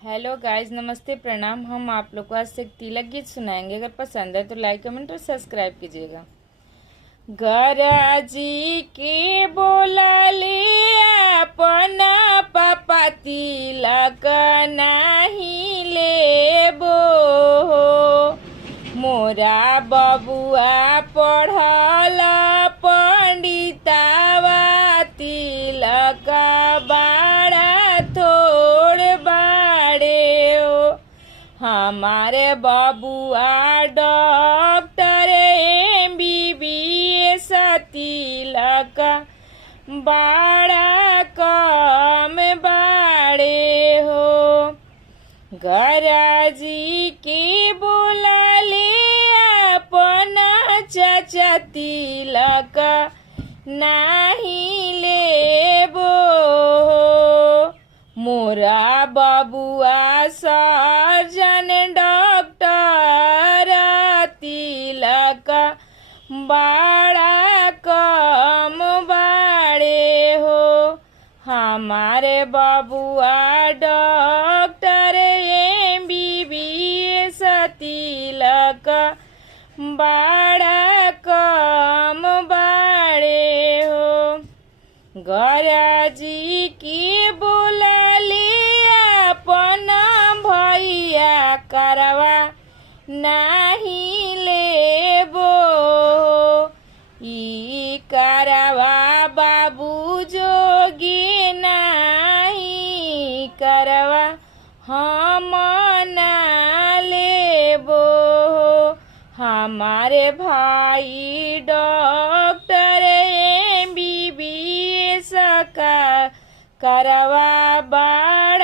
Hello guys, नमस्ते, प्रणाम। हम आप लोग को आज से एक तिलक गीत सुनाएंगे। अगर पसंद है तो लाइक कमेंट और सब्सक्राइब कीजिएगा। गराजी के बोला ले अपना पापा तिलक नाही लेबो, मोरा बबुआ पढ़ल पंडितावा तिलक बाड़ा थोड़ बाड़े हो। हमारे बबुआ डॉक्टर MBBS तिलक बाड़ा कम बाड़े हो। गराजी के बोला ले अपना चाचा तिलक नाही लेबो, मोरा बबुआ सर्जन डॉक्टर तिलक बाड़ा कम बाड़े हो। हमारे बबुआ डॉक्टर MBBS तिलक बाड़ा कम बाड़े हो। गराजी की बोला ले अपना भैया करवा नाही लेबो, ई करवा बाबू जोगी नाही करवा हम ना लेबो। हमारे भाई डॉक्टर MBBS का करवा बाड़ा